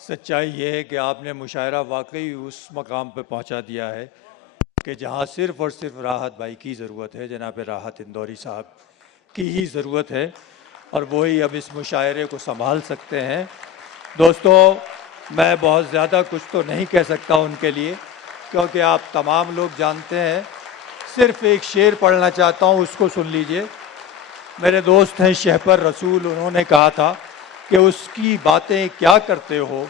सच्चाई ये है कि आपने मुशायरा वाकई उस मकाम पर पहुंचा दिया है कि जहां सिर्फ़ और सिर्फ राहत भाई की ज़रूरत है, जनाब राहत इंदौरी साहब की ही ज़रूरत है और वही अब इस मुशायरे को संभाल सकते हैं। दोस्तों, मैं बहुत ज़्यादा कुछ तो नहीं कह सकता उनके लिए, क्योंकि आप तमाम लोग जानते हैं। सिर्फ़ एक शेर पढ़ना चाहता हूँ, उसको सुन लीजिए। मेरे दोस्त हैं शहपर रसूल, उन्होंने कहा था कि उसकी बातें क्या करते हो,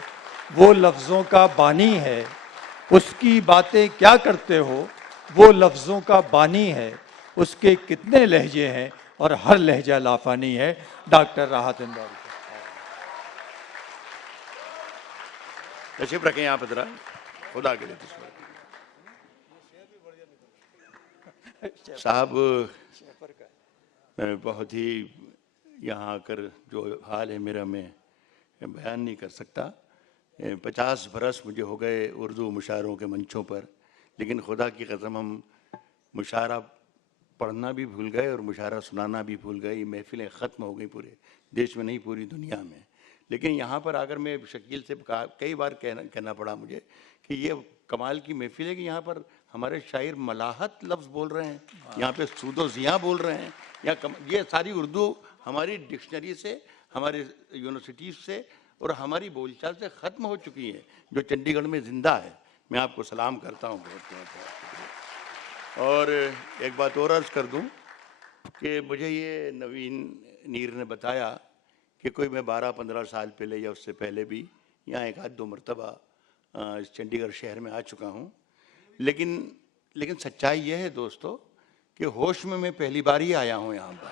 वो लफ्ज़ों का बानी है। उसकी बातें क्या करते हो, वो लफ्ज़ों का बानी है। उसके कितने लहजे हैं और हर लहजा लाफानी है। डॉक्टर राहत इंदौरी। तशरीफ रखें आप जरा, खुदा के लिए साहब। मैं बहुत ही यहाँ आकर जो हाल है मेरा, मैं बयान नहीं कर सकता। 50 बरस मुझे हो गए उर्दू मुशायरों के मंचों पर, लेकिन खुदा की कसम हम मुशायरा पढ़ना भी भूल गए और मुशायरा सुनाना भी भूल गए। ये महफिलें ख़त्म हो गई पूरे देश में, नहीं पूरी दुनिया में। लेकिन यहाँ पर आकर मैं शकील से कई बार कहना पड़ा मुझे कि ये कमाल की महफिल है कि यहाँ पर हमारे शायर मलाहत लफ्ज़ बोल रहे हैं, यहाँ पे सूदो ज़िया बोल रहे हैं। ये सारी उर्दू हमारी डिक्शनरी से, हमारे यूनिवर्सिटीज़ से और हमारी बोलचाल से ख़त्म हो चुकी है, जो चंडीगढ़ में ज़िंदा है। मैं आपको सलाम करता हूँ बहुत बहुत। और एक बात और अर्ज़ कर दूँ कि मुझे ये नवीन नीर ने बताया कि कोई मैं 12-15 साल पहले या उससे पहले भी यहाँ एक आध दो मरतबा इस चंडीगढ़ शहर में आ चुका हूँ। लेकिन सच्चाई यह है दोस्तों कि होश में मैं पहली बार ही आया हूँ यहाँ पर।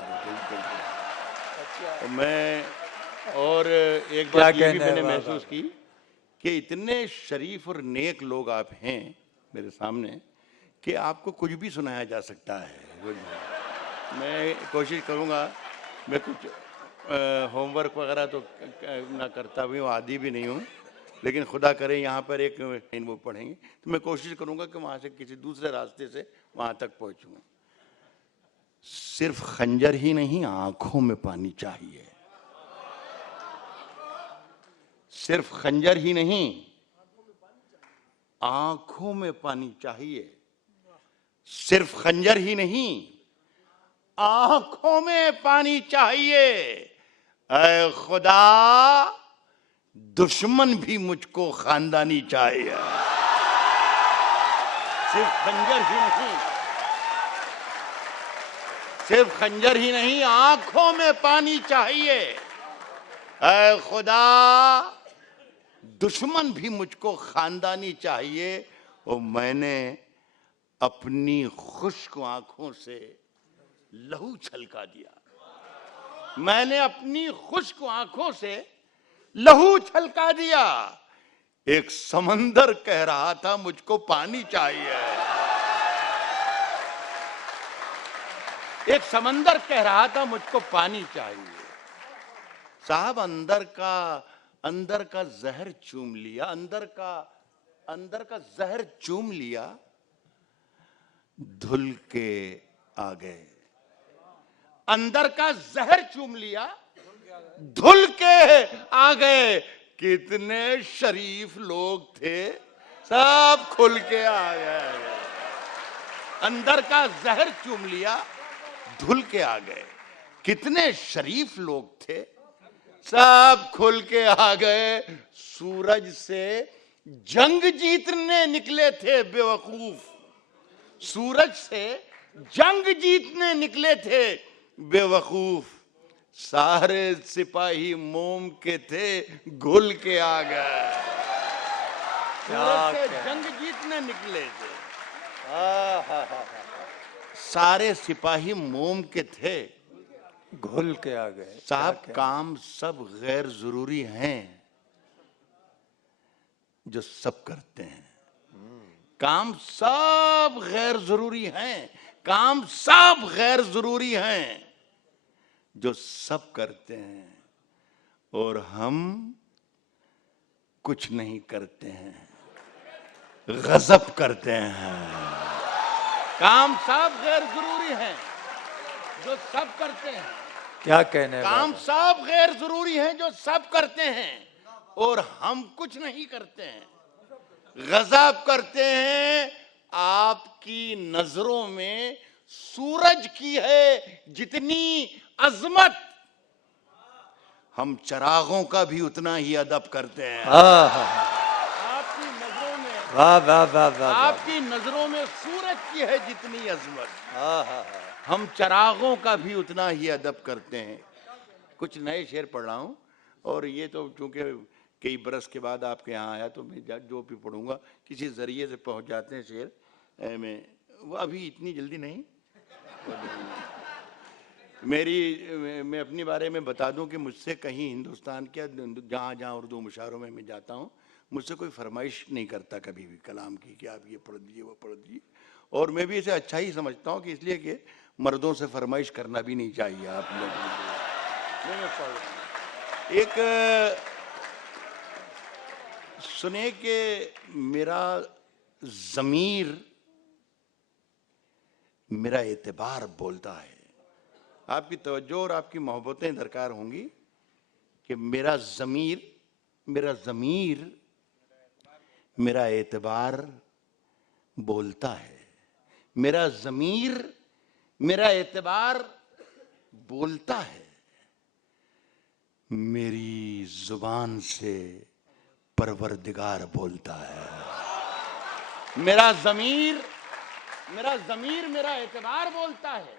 मैं और एक बात ये भी मैंने महसूस की कि इतने शरीफ और नेक लोग आप हैं मेरे सामने कि आपको कुछ भी सुनाया जा सकता है। मैं कोशिश करूँगा, मैं कुछ होमवर्क वगैरह तो ना करता भी हूँ, आदी भी नहीं हूँ, लेकिन खुदा करे यहाँ पर एक वो पढ़ेंगे तो मैं कोशिश करूँगा कि वहाँ से किसी दूसरे रास्ते से वहाँ तक पहुँचूँ। सिर्फ खंजर ही नहीं, आंखों में पानी चाहिए। सिर्फ खंजर ही नहीं, आंखों में पानी चाहिए। सिर्फ खंजर ही नहीं, आंखों में पानी चाहिए। ऐ खुदा, दुश्मन भी मुझको खानदानी चाहिए। सिर्फ खंजर ही नहीं, सिर्फ खंजर ही नहीं, आंखों में पानी चाहिए। ऐ खुदा, दुश्मन भी मुझको खानदानी चाहिए। और मैंने अपनी खुश्क आंखों से लहू छलका दिया। मैंने अपनी खुश्क आंखों से लहू छलका दिया। एक समंदर कह रहा था मुझको पानी चाहिए। एक समंदर कह रहा था मुझको पानी चाहिए। साहब, अंदर का जहर चूम लिया, अंदर का जहर चूम लिया, धुल के आ गए। अंदर का जहर चूम लिया, धुल के आ गए। कितने शरीफ लोग थे, सब खुल के आ गए। अंदर का जहर चूम लिया, धुल के आ गए। कितने शरीफ लोग थे, सब खुल के आ गए। सूरज से जंग जीतने निकले थे बेवकूफ, सूरज से जंग जीतने निकले थे बेवकूफ। सारे सिपाही मोम के थे, घुल के आ गए। सूरज से जंग जीतने निकले थे, सारे सिपाही मोम के थे, घुल के आ गए। साहब, काम सब गैर जरूरी हैं जो सब करते हैं। काम सब गैर जरूरी हैं, काम सब गैर जरूरी हैं जो सब करते हैं। और हम कुछ नहीं करते हैं, गजब करते हैं। काम सब गैर जरूरी हैं जो सब करते हैं। क्या कहने, काम सब गैर जरूरी हैं जो सब करते हैं। और हम कुछ नहीं करते हैं, गजब करते हैं। आपकी नजरों में सूरज की है जितनी अजमत, हम चिरागों का भी उतना ही अदब करते हैं। आपकी नजरों में, वाह वाह वाह वाह, आपकी नजरों में सूरज की है जितनी अजमत, हम चिरागों का भी उतना ही अदब करते हैं। कुछ नए शेर पढ़ रहा हूँ, और ये तो चूंकि कई बरस के बाद आपके यहाँ आया तो मैं जो भी पढ़ूंगा किसी जरिए से पहुँच जाते हैं शेर में, वो अभी इतनी जल्दी नहीं। मैं अपने बारे में बता दूं कि मुझसे कहीं हिंदुस्तान के जहाँ जहाँ उर्दू मुशायरों में मैं जाता हूँ, मुझसे कोई फरमाइश नहीं करता कभी भी कलाम की कि आप ये पढ़ दीजिए वो पढ़ दीजिए, और मैं भी इसे अच्छा ही समझता हूँ कि इसलिए कि मर्दों से फरमाइश करना भी नहीं चाहिए आप लोगों को। मैं पढ़ रहा हूँ एक, सुने कि मेरा ज़मीर मेरा एतबार बोलता है। आपकी तवज्जो और आपकी मोहब्बतें दरकार होंगी कि मेरा ज़मीर मेरा एतबार बोलता है। मेरा ज़मीर मेरा एतबार बोलता है। मेरी जुबान से परवरदिगार बोलता है। मेरा ज़मीर मेरा एतबार बोलता है,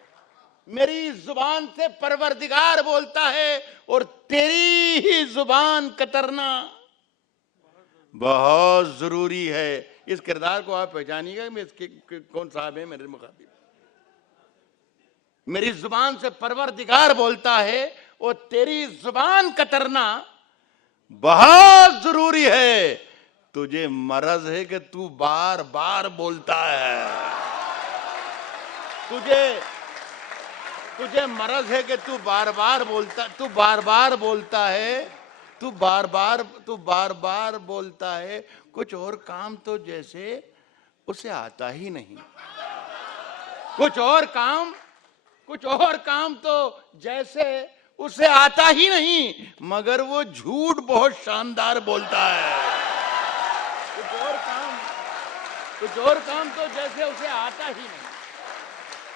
मेरी जुबान से परवरदिगार बोलता है, और तेरी ही जुबान कतरना बहुत जरूरी है। इस किरदार को आप पहचानिएगा, मैं इसके कौन साहब है मेरे मुखातिब। मेरी जुबान से परवरदिगार बोलता है और तेरी जुबान कतरना बहुत जरूरी है। तुझे मरज है कि तू बार बार बोलता है। तुझे मरज है कि तू बार बार बोलता है। कुछ और काम तो जैसे उसे आता ही नहीं। कुछ और काम तो जैसे उसे आता ही नहीं, मगर वो झूठ बहुत शानदार बोलता है। कुछ और काम तो जैसे उसे आता ही नहीं।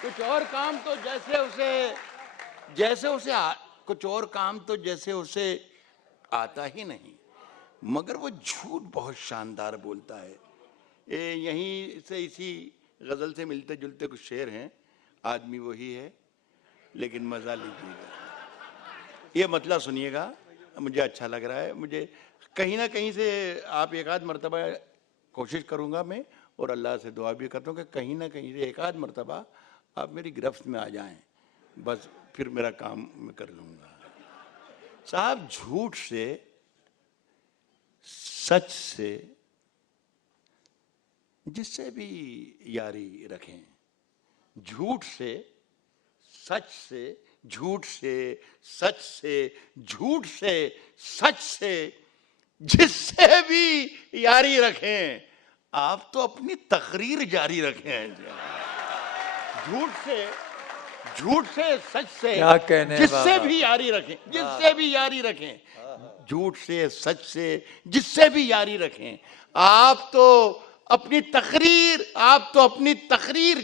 कुछ और काम तो जैसे उसे आता ही नहीं, मगर वो झूठ बहुत शानदार बोलता है। यहीं से इसी गजल से मिलते जुलते कुछ शेर हैं। आदमी वही है लेकिन मजा लीजिएगा। ये मतलब सुनिएगा, मुझे अच्छा लग रहा है। मुझे कहीं ना कहीं से आप एक आध मरतबा कोशिश करूंगा मैं, और अल्लाह से दुआ भी करता हूँ कि कहीं ना कहीं से एक आध मरतबा आप मेरी गिरफ्त में आ जाएं, बस फिर मेरा काम मैं कर लूँगा। साहब, झूठ से, सच से जिससे भी यारी रखें, झूठ से, सच से, झूठ से, सच से, झूठ से, सच से जिससे भी यारी रखें, आप तो अपनी तकरीर जारी रखें। झूठ से, सच से, क्या कहने जिससे भी यारी रखें, झूठ से, सच से, जिससे भी यारी रखें, आप तो अपनी तकरीर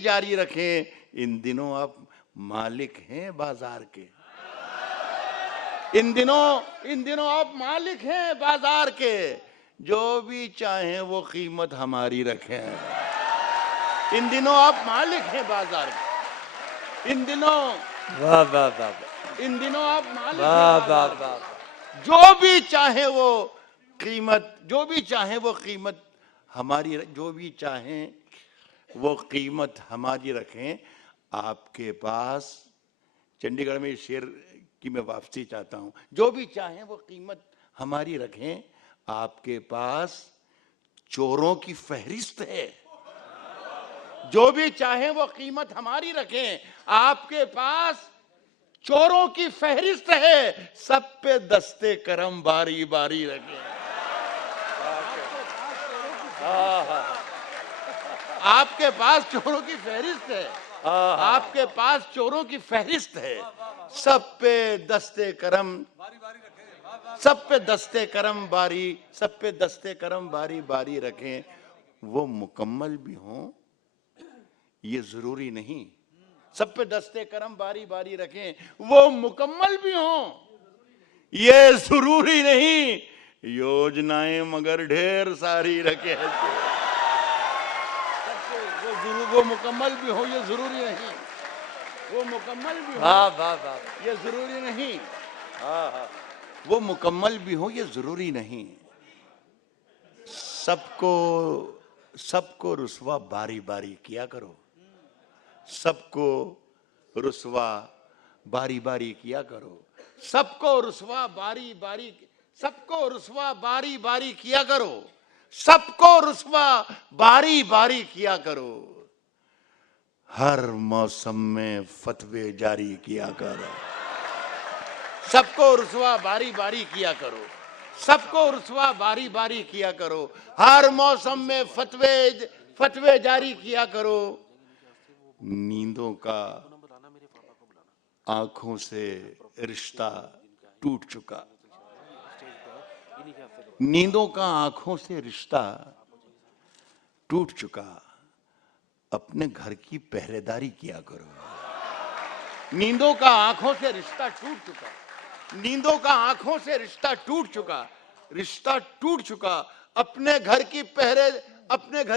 जारी रखें। इन दिनों आप मालिक हैं बाजार के। इन दिनों आप मालिक हैं बाजार के। जो भी चाहें वो कीमत हमारी रखें। इन दिनों आप मालिक हैं बाजार के। इन दिनों आप मालिक हैं बाजार के। जो भी चाहे वो कीमत हमारी रखें। आपके पास, चंडीगढ़ में इस शेर की मैं वापसी चाहता हूं। जो भी चाहे वो कीमत हमारी रखें, आपके पास चोरों की फहरिस्त है। जो भी चाहे वो कीमत हमारी रखें, आपके पास चोरों की फहरिस्त है। सब पे दस्ते करम बारी बारी रखें। आपके पास चोरों की फहरिस्त है। आपके पास चोरों की फहरिस्त है। सब पे दस्ते करम, सब पे दस्ते करम बारी, सब पे दस्ते करम बारी बारी रखें। वो मुकम्मल भी हों ये जरूरी नहीं। सब पे दस्ते करम बारी बारी रखें, वो मुकम्मल भी हों ये जरूरी नहीं। योजनाएं मगर ढेर सारी रखे वो मुकम्मल भी हो ये जरूरी नहीं। वो मुकम्मल भी हो वाह वाह वाह, ये जरूरी नहीं। हाँ हाँ, वो मुकम्मल भी हो ये जरूरी नहीं। सबको सबको रुसवा बारी बारी किया करो, सबको रुसवा बारी बारी किया करो, सबको रुसवा बारी बारी, सबको रुसवा बारी बारी किया करो, सबको रुसवा बारी बारी किया करो। हर मौसम में फतवे जारी किया करो, सबको रुसवा बारी बारी किया करो, सबको रुसवा बारी बारी किया करो। हर मौसम में फतवे जारी किया करो। नींदों का आंखों से रिश्ता टूट चुका, नींदों का आंखों से रिश्ता टूट चुका। अपने घर की पहरेदारी किया करो। नींदों का आंखों से रिश्ता टूट चुका, नींदों का आंखों से रिश्ता टूट चुका, रिश्ता टूट चुका। अपने घर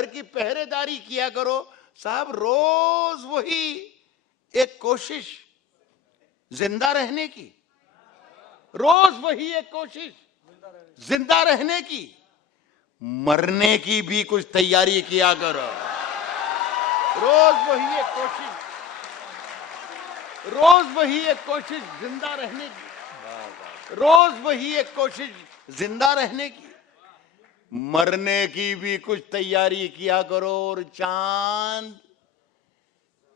की पहरेदारी किया करो। साहब रोज वही एक कोशिश जिंदा रहने की, रोज वही एक कोशिश जिंदा रहने की, मरने की भी कुछ तैयारी किया करो। रोज वही एक कोशिश, रोज वही एक कोशिश जिंदा रहने की, रोज वही एक कोशिश जिंदा रहने की, मरने की भी कुछ तैयारी किया करो। और चांद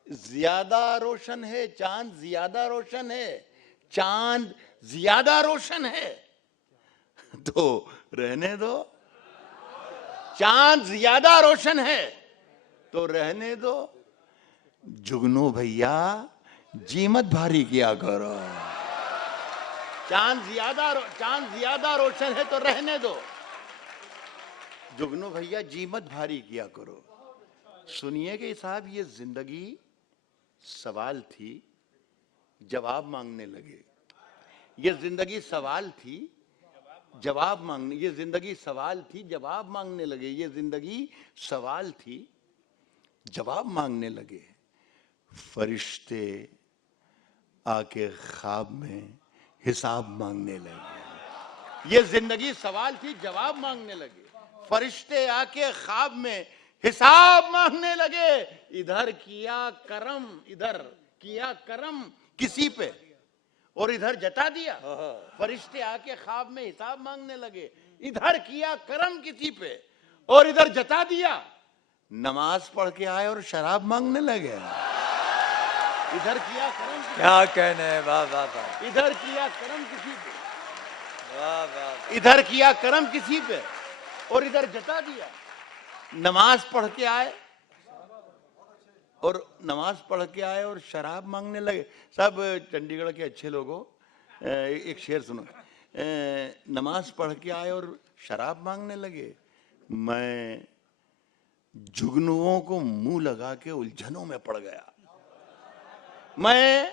ज्यादा रोशन है, चांद ज्यादा रोशन है, चांद ज्यादा रोशन है तो रहने दो। चांद ज्यादा रोशन है तो रहने दो। जुगनू भैया जीमत भारी किया करो। चांद ज्यादा रोशन है तो रहने दो। जुगनू भैया जीमत भारी किया करो। सुनिए कि साहब ये जिंदगी सवाल थी, जवाब मांगने लगे। ये जिंदगी सवाल थी, जवाब मांगने, ये जिंदगी सवाल थी, जवाब मांगने लगे। ये जिंदगी सवाल थी, जवाब मांगने लगे। फरिश्ते आके ख्वाब में हिसाब मांगने लगे। ये जिंदगी सवाल थी, जवाब मांगने लगे। फरिश्ते आके ख्वाब में हिसाब मांगने लगे। इधर किया करम किसी पे और इधर जता दिया। फरिश्ते आके ख्वाब में हिसाब मांगने लगे। इधर किया करम किसी पे और इधर जता दिया। नमाज पढ़ के आए और शराब मांगने लगे। इधर किया करम, क्या कहने हैं, वाह वाह वाह, इधर किया करम किसी पे, वाह वाह, इधर किया करम किसी पे और इधर जता दिया। नमाज पढ़ के आए और शराब मांगने लगे। सब चंडीगढ़ के अच्छे लोगों, एक शेर सुनो। नमाज पढ़ के आए और शराब मांगने लगे। मैं जुगनुओं को मुंह लगा के उलझनों में पड़ गया। मैं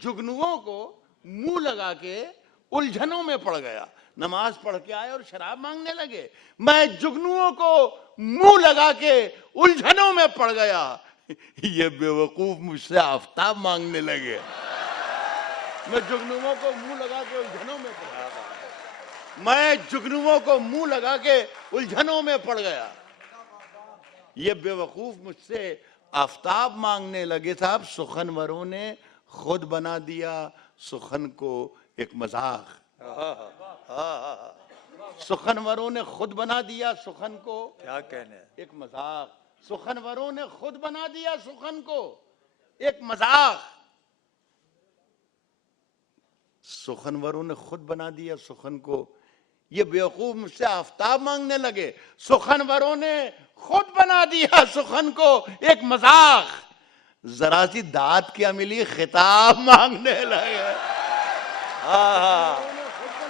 जुगनुओं को मुंह लगा के उलझनों में पड़ गया। नमाज पढ़ के आए और शराब मांगने लगे। मैं जुगनुओं को मुंह लगा के उलझनों में पड़ गया। ये बेवकूफ मुझसे आफताब मांगने लगे। मैं जुगनुओं को मुंह लगा के उलझनों में पड़ गया। मैं जुगनुओं को मुंह लगा के उलझनों में पड़ गया। ये बेवकूफ मुझसे आफताब मांगने लगे। साहब सुखनवरों ने खुद बना दिया सुखन को एक मजाक। सुखनवरों ने खुद बना दिया सुखन को, क्या कहने, एक मजाक। सुखनवरों ने खुद बना दिया सुखन को एक मजाक। सुखनवरों ने खुद बना दिया सुखन को। ये बेवकूफ मुझसे आफताब मांगने लगे। सुखनवरों ने खुद बना दिया सुखन को एक मजाक। जरा सी दात क्या मिली खिताब मांगने लगे। हाँ हाँ,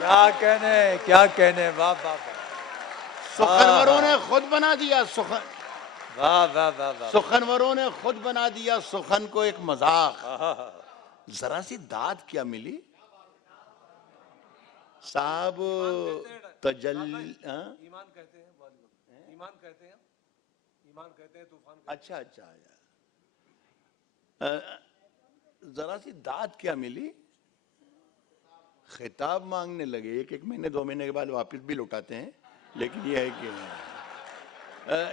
क्या कहने, वाह वाह वाह, सुखनवरों ने खुद बना दिया, वाह वाह वाह वाह, सुखनवरों ने खुद बना दिया सुखन को एक मजाक। आहा, जरा सी दाद क्या मिली साहब, तजल हाँ? ईमान कहते हैं बॉलीवुड में, ईमान कहते हैं, ईमान कहते हैं तूफान कहते अच्छा अच्छा जरा सी दाद क्या मिली, खिताब मांगने लगे, एक एक महीने 2 महीने के बाद वापस भी लौटाते हैं, लेकिन ये है कि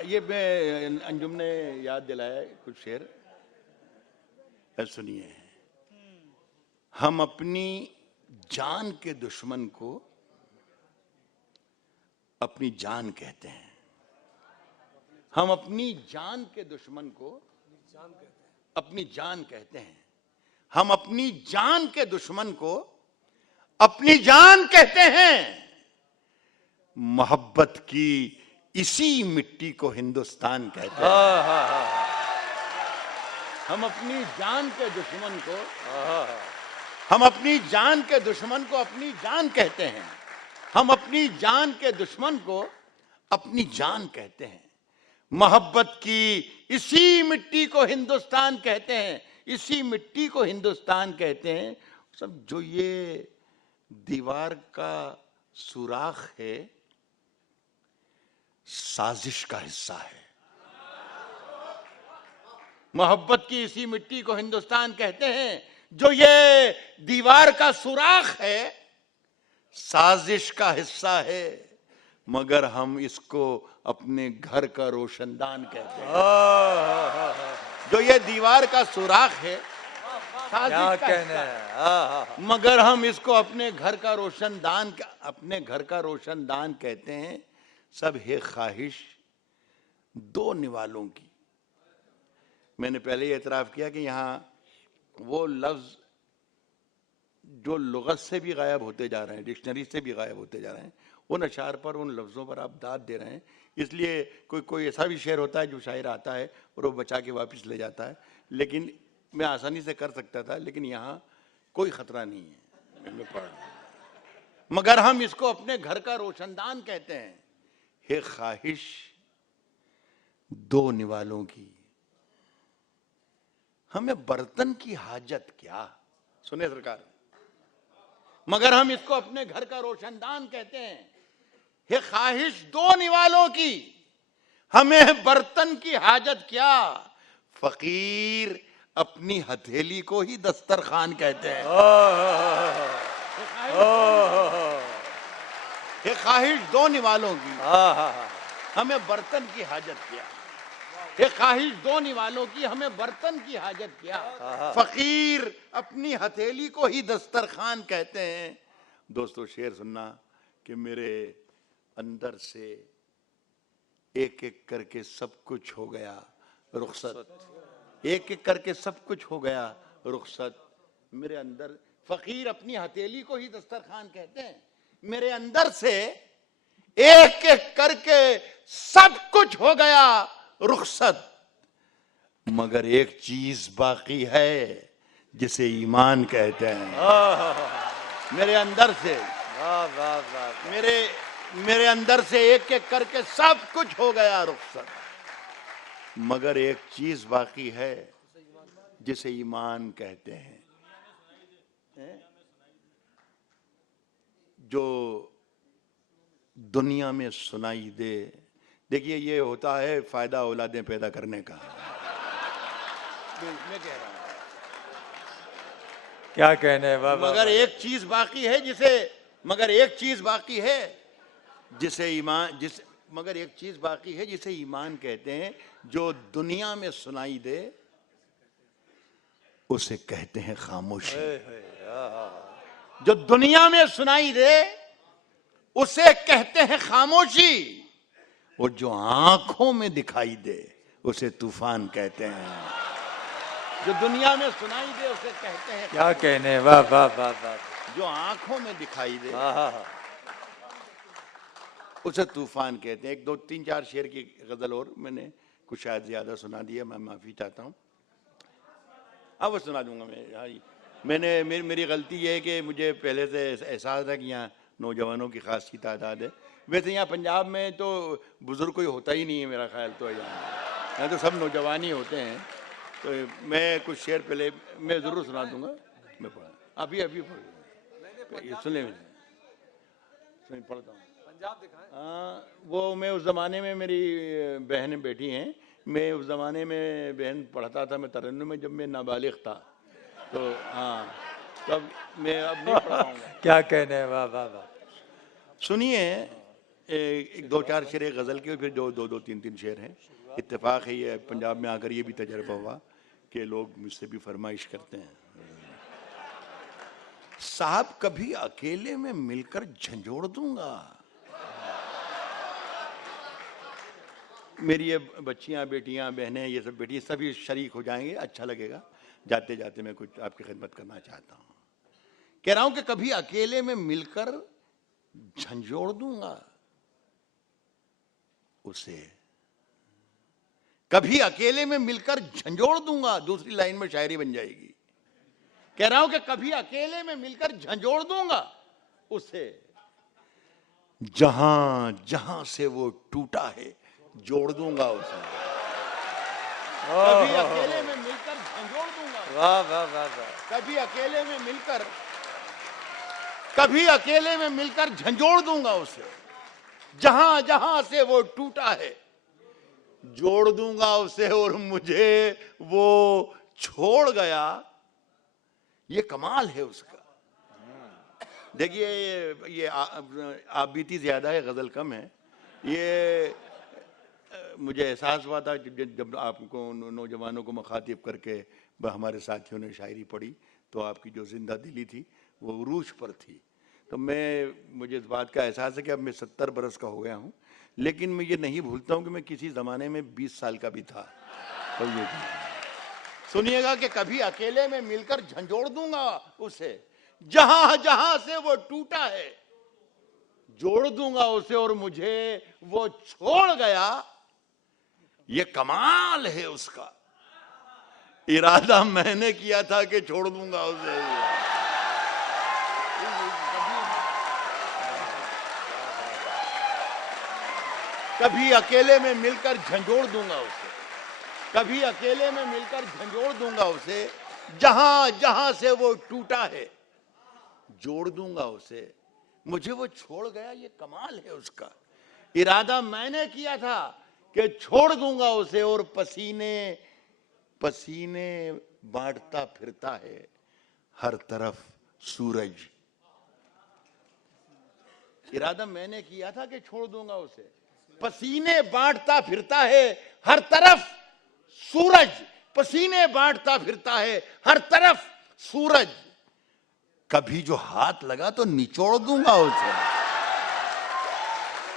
ये मैं अंजुम ने याद दिलाया है कुछ शेर, सुनिए। हम अपनी जान के दुश्मन को अपनी जान कहते हैं, हम अपनी जान के दुश्मन को अपनी जान कहते हैं, हम अपनी जान के दुश्मन को अपनी जान कहते हैं। मोहब्बत की इसी मिट्टी को हिंदुस्तान कहते हैं। हम अपनी जान के दुश्मन को हम अपनी जान के दुश्मन को अपनी जान कहते हैं, हम अपनी जान के दुश्मन को अपनी जान कहते हैं। मोहब्बत की इसी मिट्टी को हिंदुस्तान कहते हैं, इसी मिट्टी को हिंदुस्तान कहते हैं। सब जो ये दीवार का सुराख है, साजिश का हिस्सा है। मोहब्बत की इसी मिट्टी को हिंदुस्तान कहते हैं, जो ये दीवार का सुराख है, साजिश का हिस्सा है, मगर हम इसको अपने घर का रोशनदान कहते हैं। जो ये दीवार का सुराख है, क्या साजिश का कहने, हिस्सा है, मगर हम इसको अपने घर का रोशनदान कहते हैं। सब है ख्वाहिश दो निवालों की। मैंने पहले ही एतराफ किया कि यहाँ वो लफ्ज जो लुगत से भी गायब होते जा रहे हैं, डिक्शनरी से भी गायब होते जा रहे हैं, उन अशार पर, उन लफ्ज़ों पर आप दाद दे रहे हैं। इसलिए कोई ऐसा भी शेर होता है जो शायर आता है और वो बचा के वापस ले जाता है, लेकिन मैं आसानी से कर सकता था, लेकिन यहाँ कोई ख़तरा नहीं है। मैं पढ़ रहा हूं। मगर हम इसको अपने घर का रोशनदान कहते हैं। है ख्वाहिश दो निवालों की, हमें बर्तन की हाजत क्या। सुने सरकार, मगर हम इसको अपने घर का रोशनदान कहते हैं। है ख्वाहिश दो निवालों की, हमें बर्तन की हाजत क्या। फकीर अपनी हथेली को ही दस्तरखान कहते हैं। ये ख्वाहिश दो निवालों की, हमें बर्तन की हाजत क्या। ये ख्वाहिश दो निवालों की, हमें बर्तन की हाजत क्या। फकीर अपनी हथेली को ही दस्तरखान कहते हैं। दोस्तों, शेर सुनना कि मेरे अंदर से एक एक करके सब कुछ हो गया रुखसत, एक एक करके सब कुछ हो गया रुखसत। मेरे अंदर, फकीर अपनी हथेली को ही दस्तरखान कहते हैं। मेरे अंदर से एक एक करके सब कुछ हो गया रुखसत, मगर एक चीज बाकी है जिसे ईमान कहते हैं। मेरे अंदर से, मेरे अंदर से एक एक करके सब कुछ हो गया रुखसत, मगर एक चीज बाकी है जिसे ईमान कहते हैं। जो दुनिया में सुनाई दे। देखिए, ये होता है फायदा औलादें पैदा करने का। मैं कह रहा हूं, क्या कहने, वाह वाह, मगर एक चीज बाकी है जिसे, मगर एक चीज बाकी है जिसे ईमान, मगर एक चीज बाकी है जिसे ईमान कहते हैं। जो दुनिया में सुनाई दे उसे कहते हैं खामोशी। जो दुनिया में सुनाई दे उसे कहते हैं खामोशी, और जो आंखों में दिखाई दे उसे तूफान कहते हैं। जो दुनिया में सुनाई दे उसे कहते हैं, क्या कहने, वाह वाह वाह वाह, जो आंखों में दिखाई दे उसे तूफान कहते हैं। एक दो तीन चार शेर की गजल और मैंने कुछ शायद ज्यादा सुना दिया, मैं माफी चाहता हूँ। अब वो सुना दूंगा मैं। हाँ, मैंने मेरी गलती ये है कि मुझे पहले से एहसास था कि यहाँ नौजवानों की खासी तादाद है। वैसे यहाँ पंजाब में तो बुज़ुर्ग कोई होता ही नहीं है मेरा ख्याल तो, यहाँ तो सब नौजवान ही होते हैं। तो मैं कुछ शेर पहले मैं ज़रूर सुना दूंगा। मैं पढ़ा अभी अभी सुने पढ़ता हूँ। पंजाब दिखाएं। हाँ, वो मैं उस ज़माने में मेरी बहनें बैठी हैं, मैं उस ज़माने में बहन पढ़ता था मैं तरन्नुम में, जब मैं नाबालिग था। तो हाँ, तब मैं अब नहीं पढ़ाऊँगा। क्या कहने हैं, वाह वाह वाह। सुनिए, एक दो चार शेर गज़ल के, फिर दो तीन शेर हैं। इत्तेफाक है ये पंजाब में आकर ये भी तजर्बा हुआ कि लोग मुझसे भी फरमाइश करते हैं। साहब कभी अकेले में मिलकर झंझोड़ दूंगा। मेरी ये बच्चियां, बेटियां, बहनें, ये सब बेटियां सभी शरीक हो जाएंगे, अच्छा लगेगा। जाते जाते मैं कुछ आपकी खिदमत करना चाहता हूं। कह रहा हूं कि कभी अकेले में मिलकर झंझोड़ दूंगा उसे, कभी अकेले में मिलकर झंझोड़ दूंगा। दूसरी लाइन में शायरी बन जाएगी। कह रहा हूं कि कभी अकेले में मिलकर झंझोड़ दूंगा उसे, जहां जहां से वो टूटा है जोड़ दूंगा उसे। कभी अकेले में मिलकर झंझोड़ दूंगा, वाह वाह वाह वाह। कभी अकेले में मिलकर, कभी अकेले में मिलकर झंझोड़ दूंगा उसे, जहां जहां से वो टूटा है जोड़ दूंगा उसे, और मुझे वो छोड़ गया ये कमाल है उसका। देखिए ये आप बीती ज्यादा है, गजल कम है। ये मुझे एहसास हुआ था जब आपको नौजवानों को मुखातिब करके हमारे साथियों ने शायरी पढ़ी, तो आपकी जो जिंदा दिली थी वो उरूज पर थी। तो मुझे इस बात का एहसास है कि अब मैं 70 बरस का हो गया हूँ, लेकिन मैं ये नहीं भूलता हूँ कि मैं किसी ज़माने में 20 साल का भी था। तो ये सुनिएगा कि कभी अकेले में मिलकर झंझोड़ दूंगा उसे, जहां जहां से वो टूटा है जोड़ दूंगा उसे, और मुझे वो छोड़ गया ये कमाल है उसका। इरादा मैंने किया था कि छोड़ दूंगा उसे। कभी अकेले में मिलकर झंझोड़ दूंगा उसे, कभी अकेले में मिलकर झंझोड़ दूंगा उसे, जहां जहां से वो टूटा है जोड़ दूंगा उसे, मुझे वो छोड़ गया ये कमाल है उसका। इरादा मैंने किया था कि छोड़ दूंगा उसे, और पसीने पसीने बांटता फिरता है हर तरफ सूरज। इरादा मैंने किया था कि छोड़ दूंगा उसे, पसीने बांटता फिरता है हर तरफ सूरज, पसीने बांटता फिरता है हर तरफ सूरज। कभी जो हाथ लगा तो निचोड़ दूंगा उसे।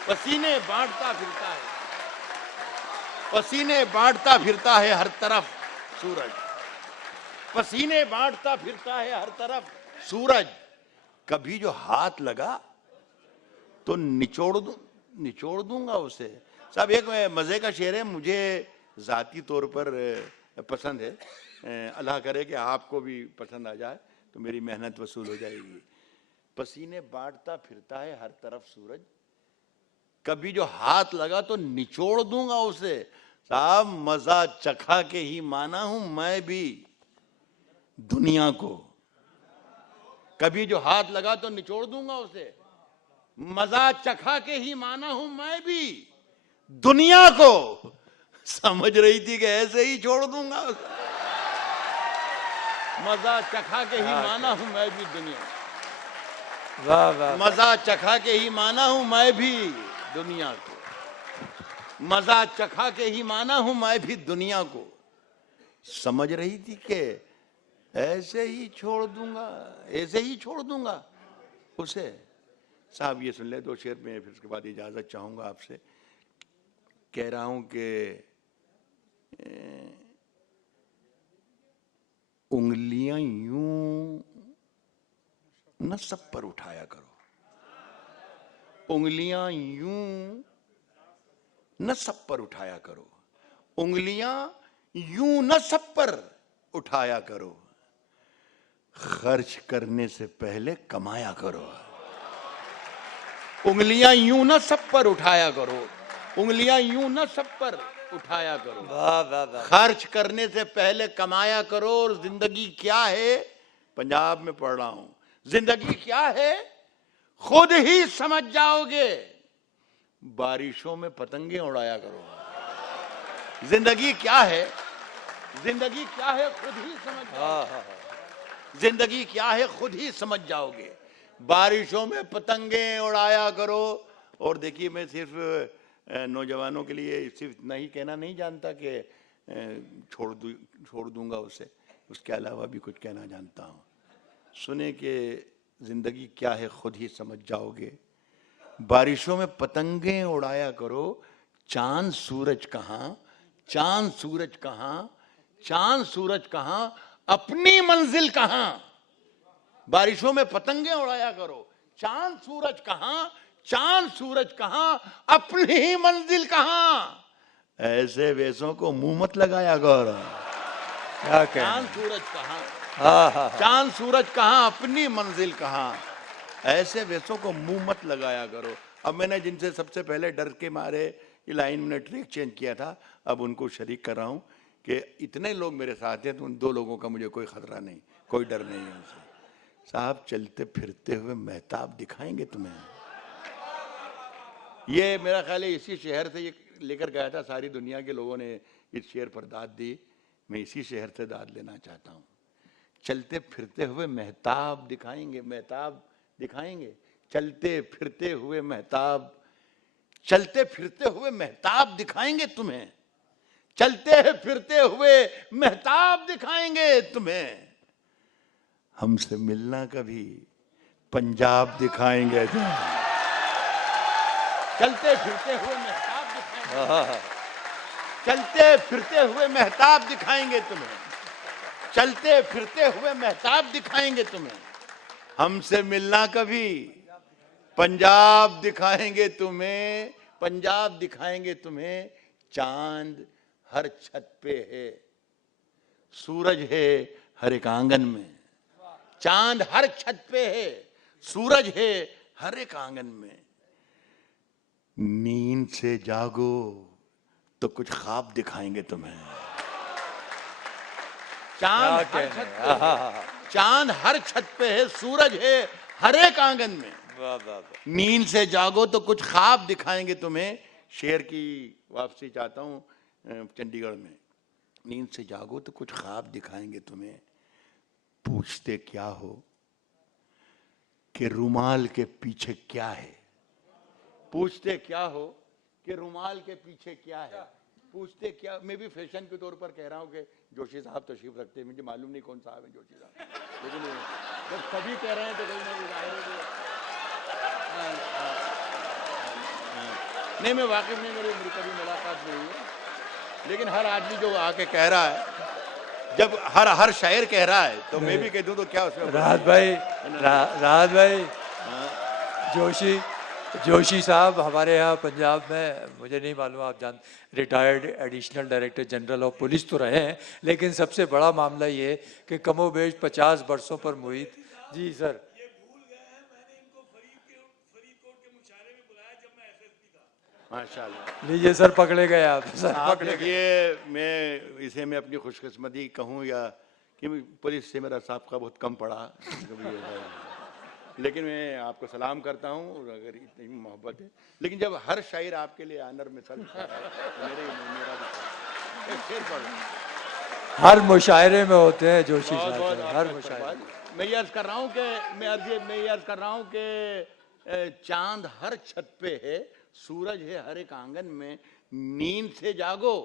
पसीने बांटता फिरता है, पसीने बांटता फिरता है हर तरफ सूरज, पसीने बांटता फिरता है हर तरफ सूरज। कभी जो हाथ लगा तो निचोड़ दूंगा उसे। साहब एक मजे का शेर है, मुझे जाती तौर पर पसंद है, अल्लाह करे कि आपको भी पसंद आ जाए तो मेरी मेहनत वसूल हो जाएगी। पसीने बांटता फिरता है हर तरफ सूरज, कभी जो हाथ लगा तो निचोड़ दूंगा उसे। साहब मजा चखा के ही माना हूं मैं भी दुनिया को, कभी जो हाथ लगा तो निचोड़ दूंगा उसे, मजा चखा के ही माना हूं मैं भी दुनिया को। समझ रही थी कि ऐसे ही छोड़ दूंगा उसे, मजा चखा के ही माना हूं मैं भी दुनिया, वाह वाह। मजा चखा के ही माना हूं मैं भी दुनिया को, मजा चखा के ही माना हूं मैं भी दुनिया को। समझ रही थी कि ऐसे ही छोड़ दूंगा, ऐसे ही छोड़ दूंगा उसे। साहब ये सुन ले दो शेर में, फिर उसके बाद इजाजत चाहूंगा आपसे। कह रहा हूं कि उंगलियां यूं न सब पर उठाया करो, उंगलियां यूं न सब पर उठाया करो, उंगलियां यूं न सब पर उठाया करो, खर्च करने से पहले कमाया करो। उंगलियां यूं ना सब पर उठाया करो, उंगलियां यूं ना सब पर उठाया करो। वाह वाह वाह। खर्च करने से पहले कमाया करो। और जिंदगी क्या है, पंजाब में पढ़ रहा हूं, जिंदगी क्या है खुद ही समझ जाओगे। बारिशों में पतंगे उड़ाया करो। जिंदगी क्या है, जिंदगी क्या है खुद ही समझ जाओगे। जिंदगी क्या है खुद ही समझ जाओगे। बारिशों में पतंगे उड़ाया करो। और देखिए, मैं सिर्फ नौजवानों के लिए सिर्फ इतना ही कहना नहीं जानता कि छोड़ दूंगा उसे, उसके अलावा भी कुछ कहना जानता हूँ। सुने कि जिंदगी क्या है खुद ही समझ जाओगे। बारिशों में पतंगे उड़ाया करो। चांद सूरज कहाँ, चांद सूरज कहाँ, चांद सूरज कहाँ, अपनी मंजिल कहाँ। बारिशों में पतंगे उड़ाया करो। चांद सूरज कहाँ, चांद सूरज कहाँ, अपनी ही मंजिल कहाँ। ऐसे वेशों को मुंह मत लगाया करो। क्या कहना। चांद सूरज कहाँ, हाँ हाँ। चांद सूरज कहाँ, अपनी मंजिल कहाँ। ऐसे वेशों को मुंह मत लगाया करो। अब मैंने जिनसे सबसे पहले डर के मारे ये लाइन में ट्रैक चेंज किया था, अब उनको शरीक कर रहा हूँ कि इतने लोग मेरे साथ हैं तो उन 2 लोगों का मुझे कोई खतरा नहीं, कोई डर नहीं है उनसे। साहब, चलते फिरते हुए महताब दिखाएंगे तुम्हें। ये मेरा ख्याल है इसी शहर से ये लेकर गया था, सारी दुनिया के लोगों ने इस शेर पर दाद दी, मैं इसी शहर से दाद लेना चाहता हूँ। चलते फिरते हुए महताब दिखाएंगे, महताब दिखाएंगे। चलते फिरते हुए महताब, चलते फिरते हुए महताब दिखाएंगे तुम्हें। चलते फिरते हुए महताब दिखाएंगे तुम्हें। हमसे मिलना कभी, पंजाब दिखाएंगे तुम्हें। चलते फिरते हुए महताब दिखाएंगे, चलते फिरते हुए महताब दिखाएंगे तुम्हें। चलते फिरते हुए महताब दिखाएंगे तुम्हें। हमसे मिलना कभी, पंजाब दिखाएंगे तुम्हें, पंजाब दिखाएंगे तुम्हें। चांद हर छत पे है, सूरज है हर एक आंगन में। चांद हर छत पे है, सूरज है हर एक आंगन में। नींद से जागो तो कुछ ख्वाब दिखाएंगे तुम्हें। चांद क्या हर कहने। छत पे है, चांद हर छत पे है, सूरज है हर एक आंगन में। वाह वाह वाह। नींद से जागो तो कुछ ख्वाब दिखाएंगे तुम्हें। शेर की वापसी चाहता हूँ चंडीगढ़ में। नींद से जागो तो कुछ ख्वाब दिखाएंगे तुम्हें। पूछते क्या हो कि रुमाल के पीछे क्या है। पूछते क्या हो कि रुमाल के पीछे क्या है। पूछते क्या, मैं भी फैशन के तौर पर कह रहा हूँ कि जोशी साहब तशरीफ रखते हैं, मुझे मालूम नहीं कौन साहब है जोशी साहब, लेकिन जब सभी कह रहे हैं तो कहीं ना कहीं जाहिर है नहीं, मैं वाकिफ नहीं, मेरी कभी मुलाकात नहीं है। लेकिन हर आदमी जो आके कह रहा है, जब हर शायर कह रहा है तो मैं भी कह दूं तो क्या उसमें। राहत भाई, राहत भाई, जोशी साहब हमारे यहाँ पंजाब में, मुझे नहीं मालूम, आप जान, retired additional director general of police तो रहे हैं, लेकिन सबसे बड़ा मामला ये कि कमोबेश 50 वर्षों पर मुहित जी सर। ये भूल गए हैं, मैंने इनको फरीदकोट के मुशायरे में बुलाया जब मैं एसएसपी था। माशाल्लाह। लीजिए सर, पकड़े गए आप, सर पकड़े गए। देखिए, मैं अपनी खुशकिस्मती कहूँ या कि पुलिस से मेरा साबका बहुत कम पड़ा लेकिन मैं आपको सलाम करता हूँ, और अगर इतनी मोहब्बत है, लेकिन जब हर शायर आपके लिए आनर मिसल है तो मेरा भी एक शेर पढ़ रहा हूँ। हर मुशायरे में होते हैं जोशी बहुत साहब, बहुत हर आपका मुशायरे। इस्तकबाल। मैं ये अर्ज कर रहा हूँ कि मैं अर्ज कर रहा हूँ कि चांद हर छत पे है, सूरज है हर एक आंगन में। नींद से जागो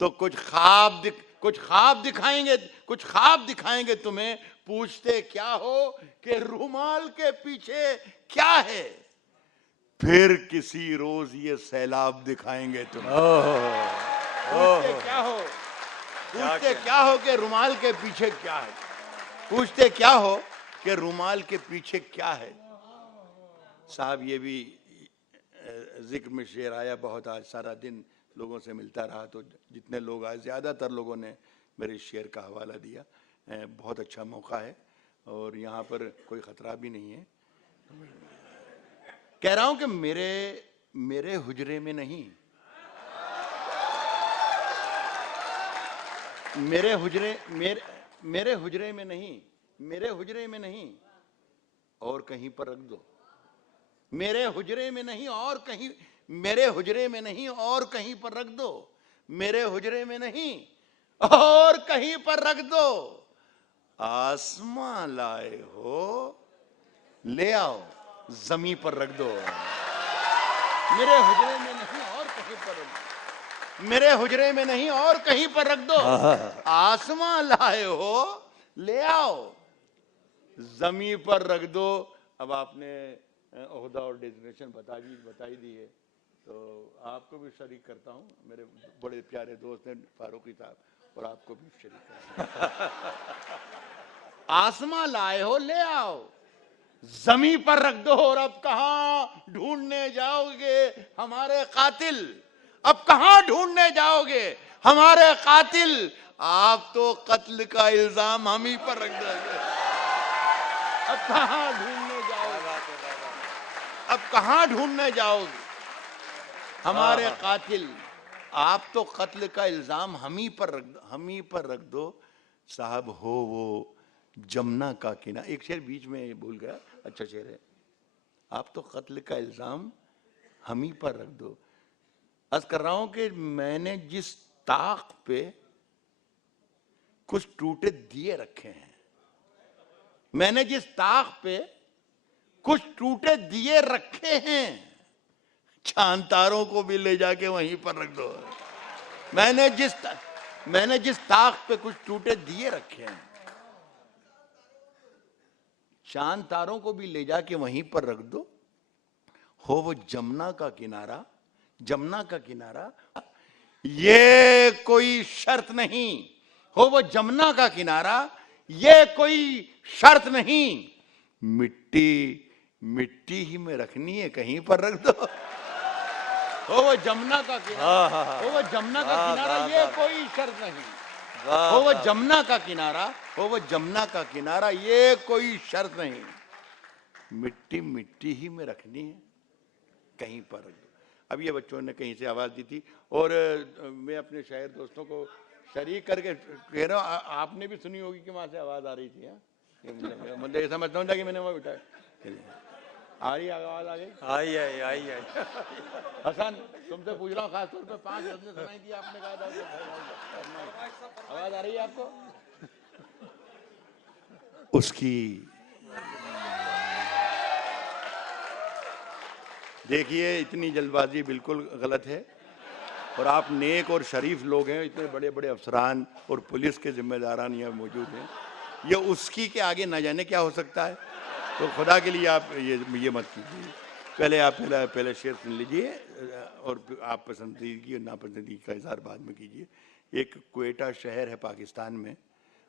तो कुछ ख्वाब दिखाएंगे, कुछ ख्वाब दिखाएंगे तुम्हें। पूछते क्या हो कि रुमाल के पीछे क्या है, फिर किसी रोज ये सैलाब दिखाएंगे तुम्हें। पूछते क्या हो कि रुमाल के पीछे क्या है। पूछते क्या हो कि रुमाल के पीछे क्या है। साहब, ये भी जिक्र में शेर आया बहुत, आज सारा दिन लोगों से मिलता रहा तो जितने लोग आए ज़्यादातर लोगों ने मेरे शेर का हवाला दिया। बहुत अच्छा मौका है और यहाँ पर कोई ख़तरा भी नहीं है। कह रहा हूं कि मेरे हुजरे में नहीं, मेरे हुजरे में नहीं, मेरे हुजरे में नहीं और कहीं पर रख दो। मेरे हुजरे में नहीं और कहीं, मेरे हुजरे में नहीं और कहीं पर रख दो। मेरे हुजरे में नहीं और कहीं पर रख दो। आसमां लाए हो ले आओ, जमीन पर रख दो। मेरे हुजरे में नहीं और कहीं पर रख दो। मेरे हुजरे में नहीं और कहीं पर रख दो। आसमां लाए हो ले आओ, जमीन पर रख दो। अब आपने ओहदा और डेजिग्नेशन बता ही दी है, तो आपको भी शरीक करता हूं। मेरे बड़े प्यारे दोस्त हैं फारूकी साहब, और आपको भी शरीक करता हूं। आसमां लाए हो ले आओ, जमीन पर रख दो। और अब कहां ढूंढने जाओगे हमारे कातिल? अब कहां ढूंढने जाओगे हमारे कातिल? आप तो कत्ल का इल्जाम हम ही पर रख दोगे। अब कहां ढूंढने जाओगे? अब कहां ढूंढने जाओगे हमारे कातिल? आप तो कत्ल का इल्जाम हम ही पर रख दो। साहब हो वो जमुना का किनारा, एक शेर बीच में भूल गया, अच्छा शेर है। आप तो कत्ल का इल्जाम हम ही पर रख दो। अर्ज कर रहा हूं कि मैंने जिस ताक पे कुछ टूटे दिए रखे हैं, मैंने जिस ताक पे कुछ टूटे दिए रखे हैं, चांद तारों को भी ले जाके वहीं पर रख दो। मैंने जिस ताक पे कुछ टूटे दिए रखे हैं, चांद तारों को भी ले जाके वहीं पर रख दो। हो वो जमुना का किनारा, जमुना का किनारा, ये कोई शर्त नहीं। हो वो जमुना का किनारा, ये कोई शर्त नहीं। मिट्टी ही में रखनी है, कहीं पर रख दो। हो वो जमुना का किनारा, हो वो जमुना का किनारा, ये कोई शर्त नहीं। हो वो जमुना का किनारा, हो वो जमुना का किनारा, ये कोई शर्त नहीं। मिट्टी ही में रखनी है, कहीं पर रख दो। अब ये बच्चों ने कहीं से आवाज दी थी, और मैं अपने शायर दोस्तों को शरीक करके कह रहा हूँ, आपने भी सुनी होगी कि वहां से आवाज आ रही थी। मतलब ऐसा समझता हूँ कि मैंने वहां बिठाया। आ रही आवाज? आ गई? आई। हसन, तुमसे पूछ रहा हूँ खास तौर पे, 5 लफ्ज़ सुनाई दिया आपने, कहा था आवाज आ रही है आपको? उसकी देखिए, इतनी जल्दबाजी बिल्कुल गलत है। और आप नेक और शरीफ लोग हैं, इतने बड़े बड़े अफसरान और पुलिस के जिम्मेदारान यहाँ मौजूद हैं, ये उसकी के आगे ना जाने क्या हो सकता है। तो खुदा के लिए आप ये मत कीजिए। पहले आप पहले शेर सुन लीजिए, और आप पसंदीदगी और नापसंदीदगी का इजहार बाद में कीजिए। एक क्वेटा शहर है पाकिस्तान में,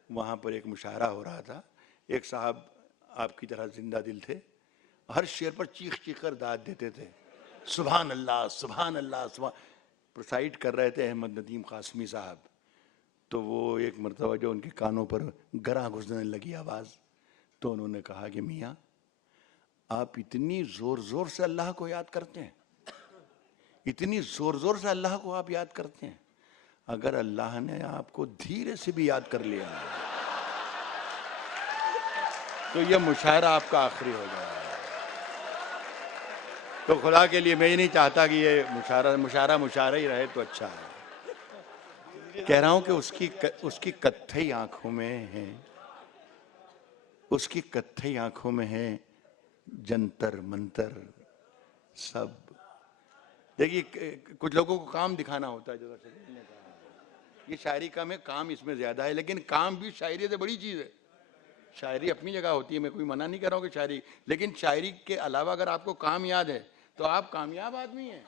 वहाँ पर एक मुशायरा हो रहा था। एक साहब आपकी तरह जिंदा दिल थे, हर शेर पर चीख कर दाद देते थे, सुभान अल्लाह सुभान अल्लाह सुभान। प्रोसाइड कर रहे थे अहमद नदीम कासमी साहब। तो वो एक मरतबा जो उनके कानों पर गरां घुसने लगी आवाज़, तो उन्होंने कहा कि मियाँ, आप इतनी ज़ोर से अल्लाह को याद करते हैं, इतनी ज़ोर से अल्लाह को आप याद करते हैं, अगर अल्लाह ने आपको धीरे से भी याद कर लिया तो यह मुशायरा आपका आखिरी हो जाएगा। तो खुदा के लिए मैं ये नहीं चाहता कि ये मुशायरा ही रहे तो अच्छा है। कह रहा हूं कि उसकी कत्थई आंखों में है, उसकी कत्थई आंखों में है जंतर मंतर सब। देखिए, कुछ लोगों को काम दिखाना होता है, जो ये शायरी का में काम इसमें ज्यादा है, लेकिन काम भी शायरी से बड़ी चीज है। शायरी अपनी जगह होती है, मैं कोई मना नहीं कर रहा हूँ कि शायरी, लेकिन शायरी के अलावा अगर आपको काम याद है तो आप कामयाब आदमी हैं।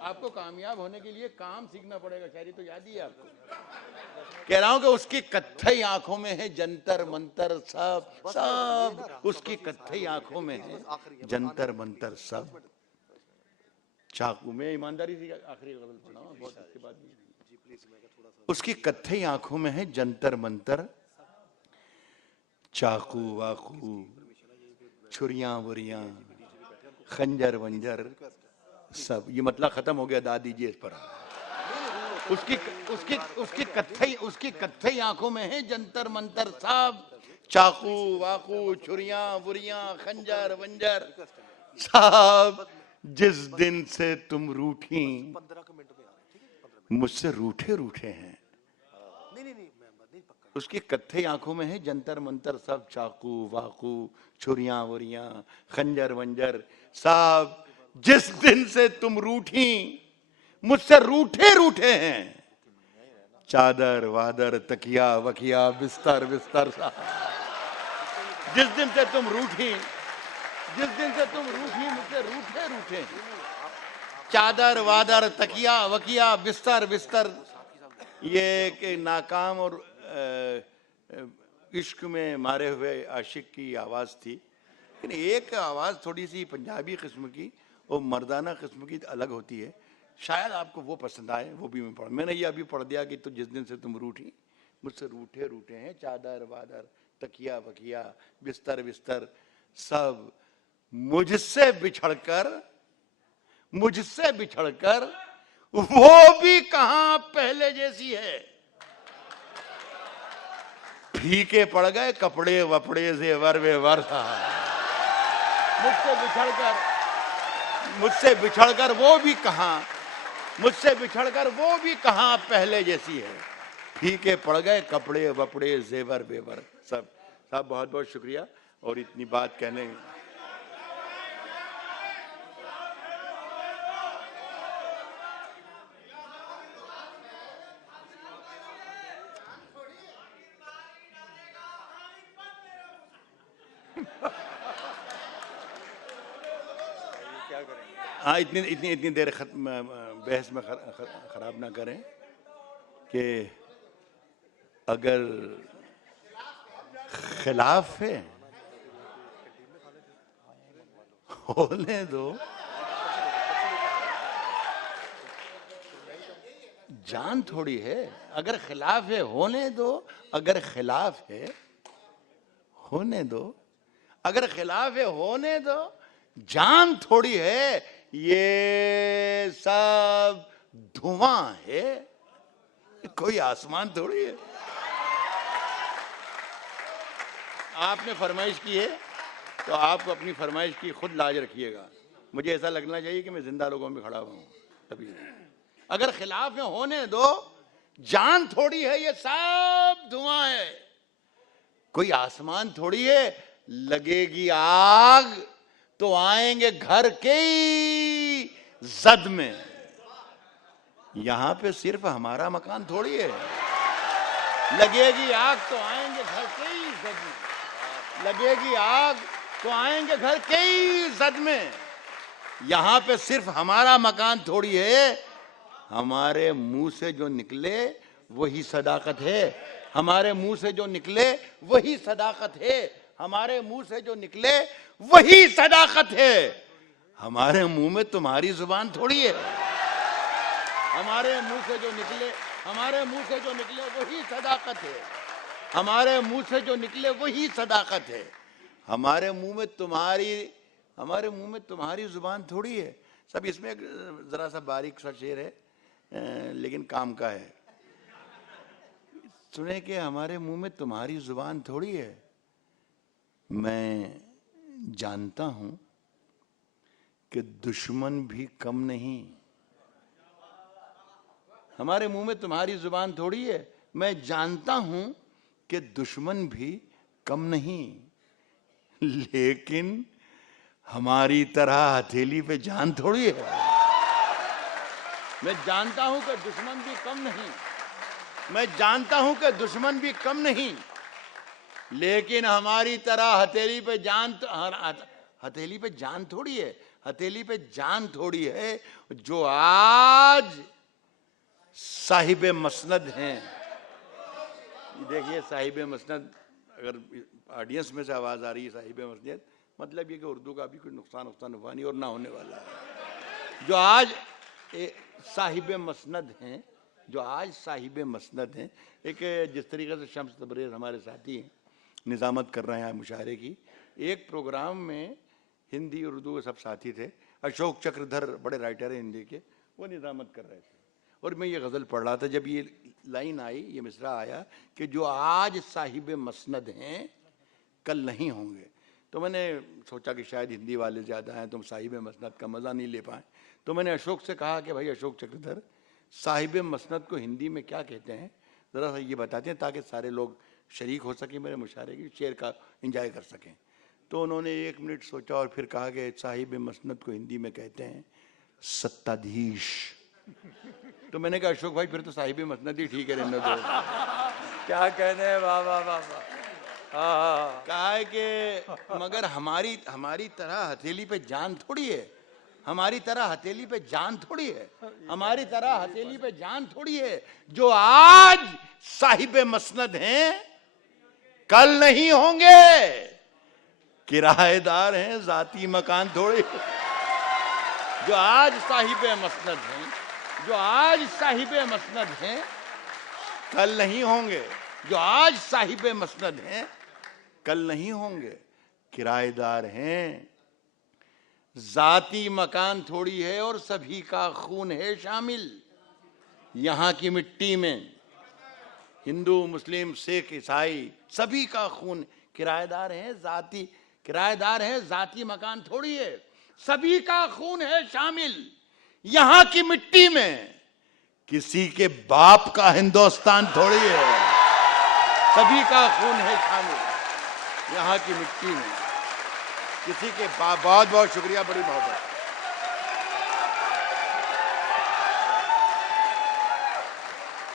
आपको कामयाब होने के लिए काम सीखना पड़ेगा, शायरी तो याद ही है आपको। कह रहा हूं कि उसकी कत्थई आंखों में है जंतर मंतर सब, उसकी कत्थई आंखों में है जंतर मंतर सब। चाकू में ईमानदारी से आखिरी गजल पढ़ा, बहुत इसके बाद उसकी कत्थई आंखों में है जंतर मंतर चाकू वाकू, छुरियां वुरियां, खंजर वंजर सब। ये मतलब खत्म हो गया, दादी जी इस पर। उसकी उसकी उसकी कत्थई आंखों में है जंतर मंतर सब, चाकू वाकू, छुरियां वुरियां, खंजर वंजर सब। जिस दिन से तुम रूठी, मुझसे रूठे रूठे हैं। उसकी कत्थई आंखों में है जंतर मंतर सब, चाकू वाकू, छुरियां वुरियां, खंजर वंजर सब। जिस दिन से तुम रूठी, मुझसे रूठे रूठे हैं। चादर वादर तकिया वकिया बिस्तर बिस्तर सा। जिस दिन से तुम रूठी, जिस दिन से तुम रूठी, मुझसे रूठे रूठे। चादर वादर तकिया वकिया बिस्तर बिस्तर। ये कि नाकाम और इश्क में मारे हुए आशिक की आवाज थी। लेकिन एक आवाज थोड़ी सी पंजाबी किस्म की और मर्दाना किस्म की अलग होती है, शायद आपको वो पसंद आए, वो भी मैं पढ़। मैंने ये अभी पढ़ दिया कि तो जिस दिन से तुम रूठी, मुझसे रूठे रूठे हैं। चादर वादर तकिया वकिया बिस्तर बिस्तर सब। मुझसे बिछड़कर वो भी कहां पहले जैसी है। फीके पड़ गए कपड़े वपड़े जेवर वेवर सा। मुझसे बिछड़कर वो भी कहां पहले जैसी है। फीके पड़ गए कपड़े वपड़े जेवर वेवर सब। साहब बहुत बहुत शुक्रिया। और इतनी बात कहने, हाँ इतनी देर बहस में खराब ना करें कि अगर खिलाफ है होने दो, जान थोड़ी है। अगर खिलाफ है होने दो, अगर खिलाफ है होने दो, अगर खिलाफ है होने दो, जान थोड़ी है। ये सब धुआं है, कोई आसमान थोड़ी है। आपने फरमाइश की है तो आप अपनी फरमाइश की खुद लाज रखिएगा। मुझे ऐसा लगना चाहिए कि मैं जिंदा लोगों में खड़ा हूं तभी। अगर खिलाफ में होने दो, जान थोड़ी है, ये सब धुआं है, कोई आसमान थोड़ी है। लगेगी आग तो आएंगे घर के जद में। यहां पे सिर्फ हमारा मकान थोड़ी है। लगेगी आग तो आएंगे घर के ही जद में। लगेगी आग तो आएंगे घर के ही जद में। यहां पे सिर्फ हमारा मकान थोड़ी है। हमारे मुंह से जो निकले वही सदाकत है। हमारे मुंह से जो निकले वही सदाकत है। हमारे मुंह से जो निकले वही सदाकत है। हमारे मुंह में तुम्हारी जुबान थोड़ी है। हमारे मुंह से जो निकले वही सदाकत है। हमारे मुंह से जो निकले वही सदाकत है। हमारे मुंह में तुम्हारी जुबान थोड़ी है। सब इसमें जरा सा बारीक सा शेर है, लेकिन काम का है। सुने कि हमारे मुंह में तुम्हारी जुबान थोड़ी है। मैं जानता हूं कि दुश्मन भी कम नहीं। हमारे मुंह में तुम्हारी जुबान थोड़ी है। मैं जानता हूं कि दुश्मन भी कम नहीं, लेकिन हमारी तरह हथेली पे जान थोड़ी है। मैं जानता हूं कि दुश्मन भी कम नहीं, मैं जानता हूं कि दुश्मन भी कम नहीं, लेकिन हमारी तरह हथेली पे जान थोड़ी है। हथेली पे जान थोड़ी है। जो आज साहिब मसनद हैं, देखिए साहिब मसनद, अगर ऑडियंस में से आवाज आ रही है साहिब मसनद, मतलब ये कि उर्दू का भी कोई नुकसान हुआ नहीं और ना होने वाला है। जो आज साहिब मसनद हैं, जो आज साहिब मसनद हैं, एक जिस तरीके से शम्स तबरेज़ हमारे साथी हैं, निज़ामत कर रहे हैं मुशायरे की। एक प्रोग्राम में हिंदी उर्दू के सब साथी थे, अशोक चक्रधर बड़े राइटर हैं हिंदी के, वो निज़ामत कर रहे थे और मैं ये गज़ल पढ़ रहा था। जब ये लाइन आई, ये मिसरा आया कि जो आज साहिब मसनद हैं कल नहीं होंगे, तो मैंने सोचा कि शायद हिंदी वाले ज़्यादा हैं, तुम साहिब मसनद का मज़ा नहीं ले पाए। तो मैंने अशोक से कहा कि भाई अशोक चक्रधर, साहिब मसनद को हिंदी में क्या कहते हैं, ज़रा सा ये बताते हैं ताकि सारे लोग शरीक हो सकें मेरे मुशायरे की, शेर का एंजॉय कर सकें। तो उन्होंने 1 मिनट सोचा और फिर कहा कि साहिब मसनद को हिंदी में कहते हैं सत्ताधीश। तो मैंने कहा अशोक भाई फिर तो साहिब मसनद ही ठीक है, रहने दो। क्या कहने हैं, वाह वाह वाह वाह। हाँ, कहा है कि मगर हमारी तरह हथेली पे जान थोड़ी है, हमारी तरह हथेली पे जान थोड़ी है, हमारी तरह हथेली पे जान थोड़ी है। जो आज साहिब मसनद हैं कल नहीं होंगे, किराएदार हैं जाती मकान थोड़ी। जो आज साहिब मसनद हैं, जो आज साहिब मसनद हैं कल नहीं होंगे, जो आज साहिब मसनद हैं कल नहीं होंगे, किराएदार हैं जाती मकान थोड़ी है और सभी का खून है शामिल। यहाँ की मिट्टी में हिंदू मुस्लिम सिख ईसाई सभी का खून, किराएदार है जाती मकान थोड़ी है, सभी का खून है शामिल। यहाँ की मिट्टी में किसी के बाप का हिंदुस्तान थोड़ी है, सभी का खून है शामिल। यहाँ की मिट्टी में किसी के बाप। बहुत बहुत शुक्रिया, बड़ी मोहब्बत।